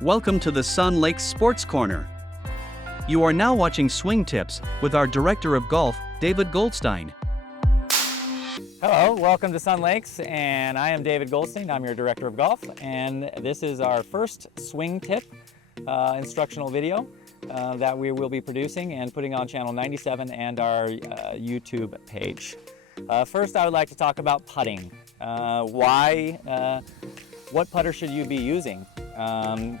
Welcome to the Sun Lakes Sports Corner. You are now watching Swing Tips with our Director of Golf, David Goldsteine. Hello, welcome to Sun Lakes, and I am David Goldsteine. I'm your Director of Golf, and this is our first swing tip instructional video that we will be producing and putting on channel 97 and our YouTube page. First, I would like to talk about putting. What putter should you be using?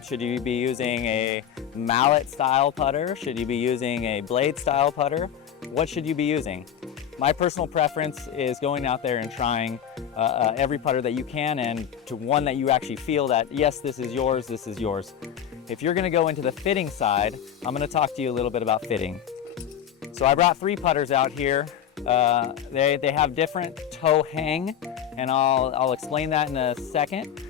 Should you be using a mallet style putter? Should you be using a blade style putter? What should you be using? My personal preference is going out there and trying every putter that you can, and to one that you actually feel that, yes, this is yours, this is yours. If you're gonna go into the fitting side, I'm gonna talk to you a little bit about fitting. So I brought 3 putters out here. They have different toe hang, and I'll explain that in a second.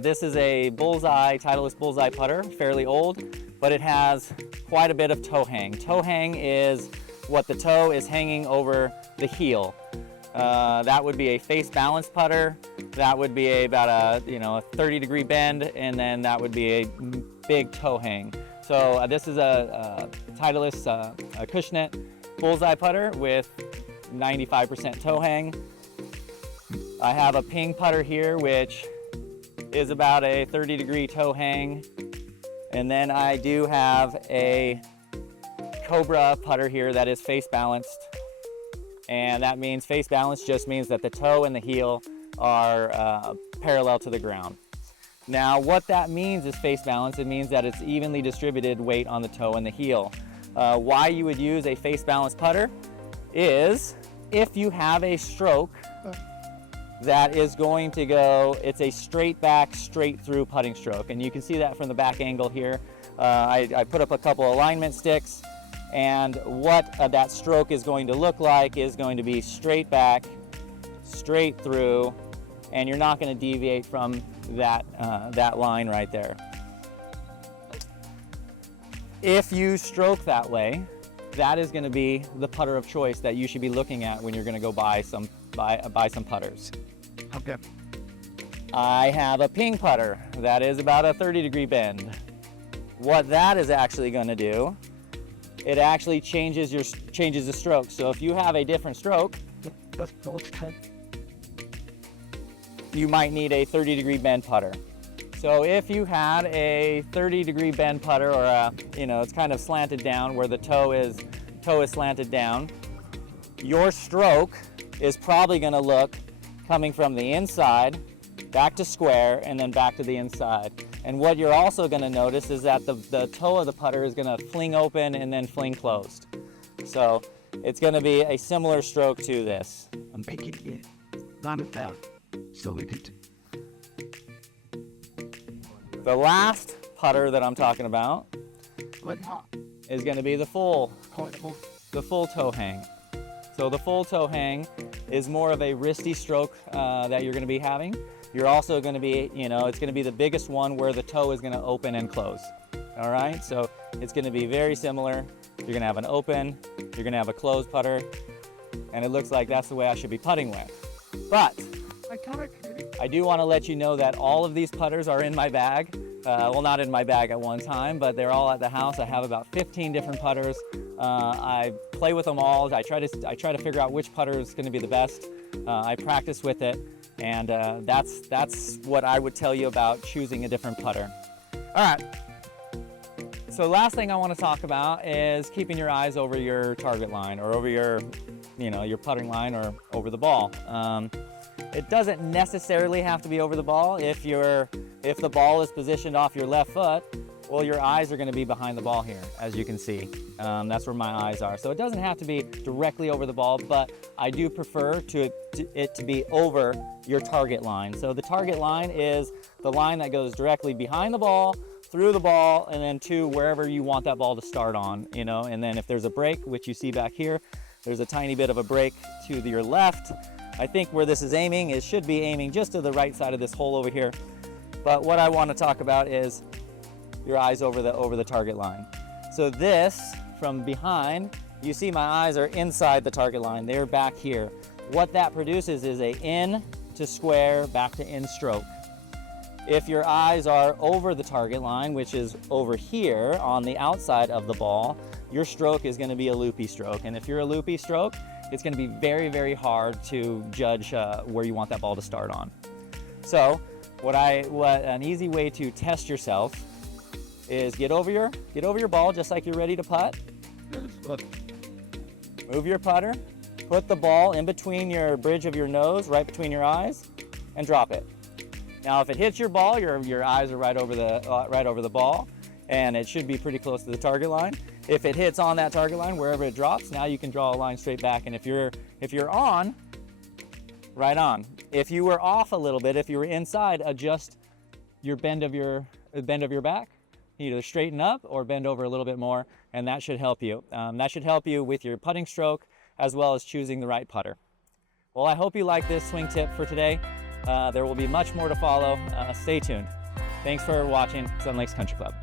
This is a bullseye, Titleist bullseye putter, fairly old, but it has quite a bit of toe hang. Toe hang is what the toe is hanging over the heel. That would be a face balanced putter. That would be about a 30-degree bend, and then that would be a big toe hang. So this is a Titleist Acushnet bullseye putter with 95% toe hang. I have a ping putter here, which is about a 30-degree toe hang. And then I do have a Cobra putter here that is face balanced. And that means face balanced just means that the toe and the heel are parallel to the ground. Now, what that means is face balance. It means that it's evenly distributed weight on the toe and the heel. Why you would use a face balanced putter is if you have a stroke that is going to go, it's a straight back, straight through putting stroke. And you can see that from the back angle here. I put up a couple alignment sticks, and what that stroke is going to look like is going to be straight back, straight through, and you're not going to deviate from that line right there. If you stroke that way, that is going to be the putter of choice that you should be looking at when you're going to go buy some putters. Okay. I have a ping putter that is about a 30-degree bend. What that is actually going to do, it actually changes the stroke. So if you have a different stroke, you might need a 30-degree bend putter. So if you had a 30-degree bend putter, or it's kind of slanted down where the toe is slanted down, your stroke is probably going to look coming from the inside back to square and then back to the inside. And what you're also going to notice is that the toe of the putter is going to fling open and then fling closed. So it's going to be a similar stroke to this. I'm making it. Not about. So it. The last putter that I'm talking about is going to be the full toe hang. So the full toe hang is more of a wristy stroke that you're going to be having. You're also going to be, it's going to be the biggest one where the toe is going to open and close. All right, so it's going to be very similar. You're going to have an open, you're going to have a closed putter, and it looks like that's the way I should be putting with. But I do want to let you know that all of these putters are in my bag. Well, not in my bag at one time, but they're all at the house. I have about 15 different putters. I play with them all. I try to figure out which putter is going to be the best. I practice with it, and that's what I would tell you about choosing a different putter. All right. So last thing I want to talk about is keeping your eyes over your target line, or over your putting line, or over the ball. It doesn't necessarily have to be over the ball. If the ball is positioned off your left foot, well, your eyes are going to be behind the ball here, as you can see. That's where my eyes are. So it doesn't have to be directly over the ball, but I do prefer it to be over your target line. So the target line is the line that goes directly behind the ball, through the ball, and then to wherever you want that ball to start on, and then if there's a break, which you see back here, there's a tiny bit of a break to your left. I think where this is aiming, it should be aiming just to the right side of this hole over here. But what I want to talk about is your eyes over the target line. So this, from behind, you see my eyes are inside the target line. They're back here. What that produces is a in to square, back to in stroke. If your eyes are over the target line, which is over here on the outside of the ball, your stroke is going to be a loopy stroke. And if you're a loopy stroke, it's going to be very, very hard to judge where you want that ball to start on. So what an easy way to test yourself is get over your ball just like you're ready to putt. Move your putter, put the ball in between your bridge of your nose, right between your eyes, and drop it. Now, if it hits your ball, your eyes are right over the ball, and it should be pretty close to the target line. If it hits on that target line, wherever it drops, now you can draw a line straight back. And if you're on, right on. If you were off a little bit, if you were inside, adjust your bend of your back. Either straighten up or bend over a little bit more, and that should help you. That should help you with your putting stroke as well as choosing the right putter. Well, I hope you like this swing tip for today. There will be much more to follow. Stay tuned. Thanks for watching Sun Lakes Country Club.